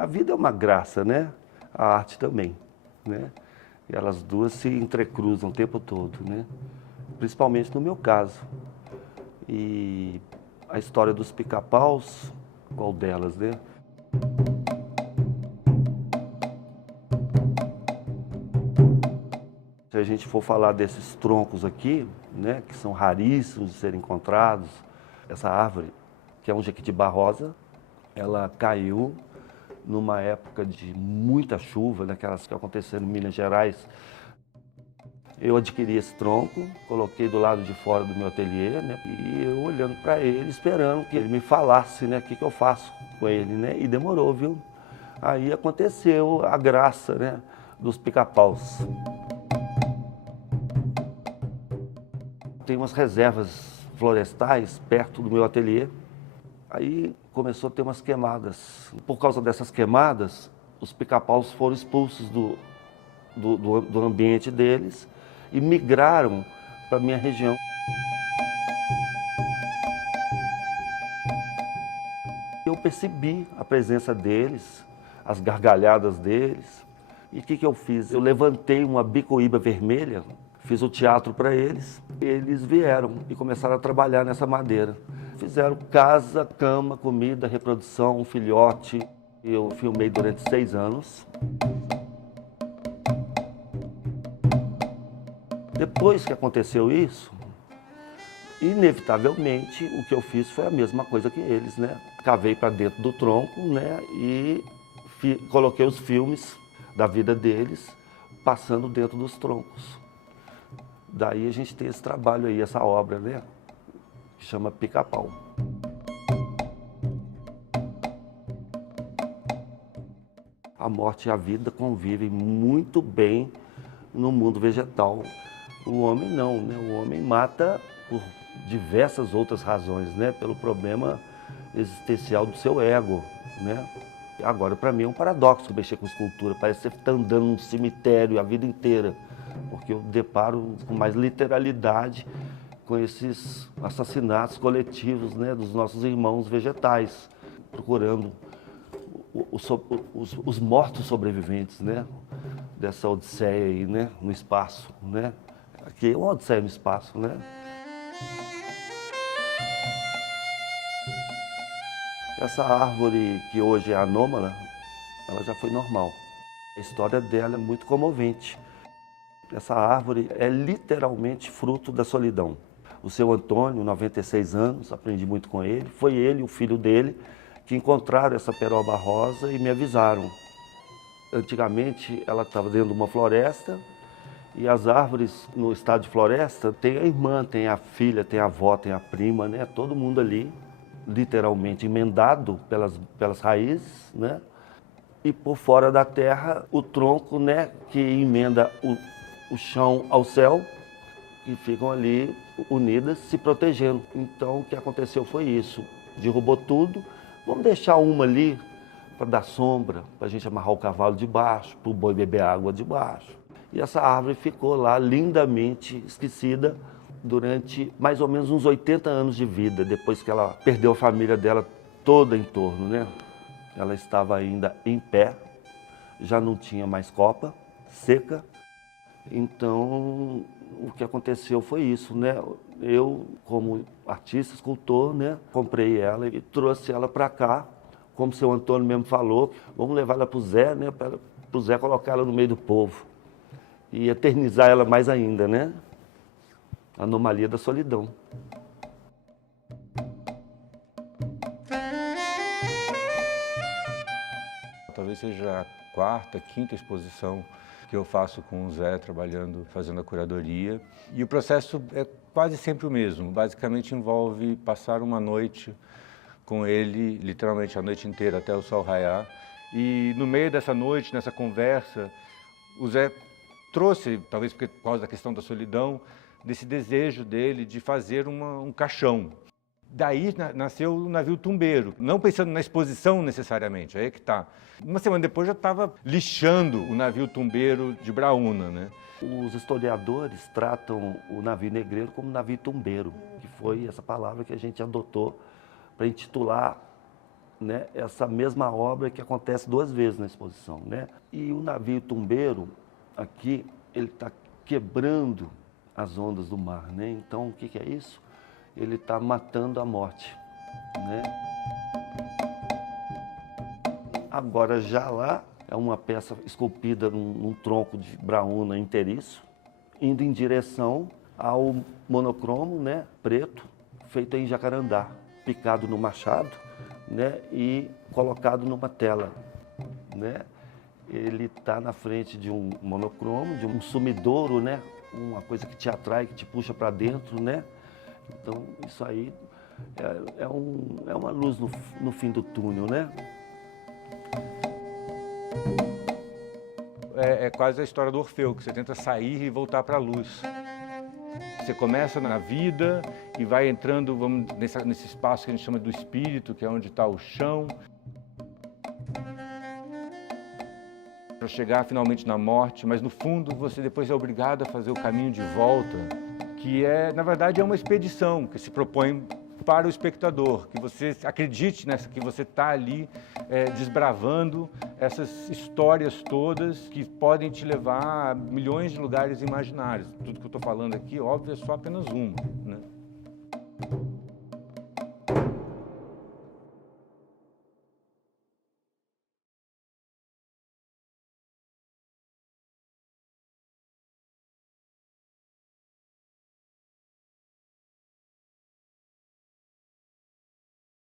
A vida é uma graça, né? A arte também, né? E elas duas se entrecruzam o tempo todo, né? Principalmente no meu caso. E a história dos pica-paus, qual delas, né? Se a gente for falar desses troncos aqui, né, que são raríssimos de serem encontrados, essa árvore, que é um jequitibá rosa, ela caiu numa época de muita chuva, daquelas que aconteceram em Minas Gerais. Eu adquiri esse tronco, coloquei do lado de fora do meu ateliê, né, e eu olhando para ele, esperando que ele me falasse, né, o que eu faço com ele, né, e demorou, viu? Aí aconteceu a graça, né, dos pica-paus. Tem umas reservas florestais perto do meu ateliê. Aí começou a ter umas queimadas. Por causa dessas queimadas, os pica-paus foram expulsos do ambiente deles e migraram para a minha região. Eu percebi a presença deles, as gargalhadas deles. E o que eu fiz? Eu levantei uma bicoíba vermelha, fiz o teatro para eles. Eles vieram e começaram a trabalhar nessa madeira. Fizeram casa, cama, comida, reprodução, um filhote. Eu filmei durante 6 anos. Depois que aconteceu isso, inevitavelmente o que eu fiz foi a mesma coisa que eles, né? Cavei para dentro do tronco, né? E coloquei os filmes da vida deles passando dentro dos troncos. Daí a gente tem esse trabalho aí, essa obra, né? Que chama Pica-Pau. A morte e a vida convivem muito bem no mundo vegetal. O homem não, né? O homem mata por diversas outras razões, né? Pelo problema existencial do seu ego, né? Agora, para mim é um paradoxo mexer com escultura. Parece que você está andando num cemitério a vida inteira, porque eu deparo com mais literalidade com esses assassinatos coletivos, né, dos nossos irmãos vegetais, procurando os mortos sobreviventes, né, dessa odisseia aí, né, no espaço, né? Aqui é uma odisseia no espaço, né? Essa árvore que hoje é anômala, ela já foi normal. A história dela é muito comovente. Essa árvore é literalmente fruto da solidão. O seu Antônio, 96 anos, aprendi muito com ele, foi ele e o filho dele que encontraram essa peroba rosa e me avisaram. Antigamente ela estava dentro de uma floresta e as árvores no estado de floresta tem a irmã, tem a filha, tem a avó, tem a prima, né? Todo mundo ali, literalmente emendado pelas raízes, né? E por fora da terra o tronco, né, que emenda o chão ao céu e ficam ali unidas, se protegendo. Então o que aconteceu foi isso, derrubou tudo, vamos deixar uma ali para dar sombra, para a gente amarrar o cavalo debaixo, para o boi beber água debaixo. E essa árvore ficou lá lindamente esquecida durante mais ou menos uns 80 anos de vida, depois que ela perdeu a família dela toda em torno, né? Ela estava ainda em pé, já não tinha mais copa, seca. Então, o que aconteceu foi isso, né? Eu, como artista, escultor, né, comprei ela e trouxe ela para cá, como o seu Antônio mesmo falou, vamos levar ela para o Zé, né, para o Zé colocar ela no meio do povo e eternizar ela mais ainda, né? A anomalia da solidão. Talvez seja a quarta, quinta exposição que eu faço com o Zé, trabalhando, fazendo a curadoria. E o processo é quase sempre o mesmo. Basicamente envolve passar uma noite com ele, literalmente a noite inteira, até o sol raiar. E no meio dessa noite, nessa conversa, o Zé trouxe, talvez por causa da questão da solidão, desse desejo dele de fazer um caixão. Daí nasceu o navio Tumbeiro, não pensando na exposição necessariamente, aí é que está. Uma semana depois já estava lixando o navio Tumbeiro de Braúna, né? Os historiadores tratam o navio negreiro como navio tumbeiro, que foi essa palavra que a gente adotou para intitular né, essa mesma obra que acontece 2 vezes na exposição, né? E o navio tumbeiro aqui, ele está quebrando as ondas do mar, né? Então, o que que é isso? Ele está matando a morte, né? Agora, já lá, é uma peça esculpida num tronco de braúna inteiriço, indo em direção ao monocromo, né, preto, feito em jacarandá, picado no machado, né, e colocado numa tela, né? Ele está na frente de um monocromo, de um sumidouro, né, uma coisa que te atrai, que te puxa para dentro, né? Então, isso aí é uma luz no fim do túnel, né? É quase a história do Orfeu, que você tenta sair e voltar para a luz. Você começa na vida e vai entrando, vamos, nesse espaço que a gente chama do espírito, que é onde está o chão, para chegar finalmente na morte, mas no fundo você depois é obrigado a fazer o caminho de volta, que na verdade é uma expedição que se propõe para o espectador, que você acredite nessa, que você está ali desbravando essas histórias todas que podem te levar a milhões de lugares imaginários. Tudo que eu estou falando aqui, óbvio, é só apenas uma, né?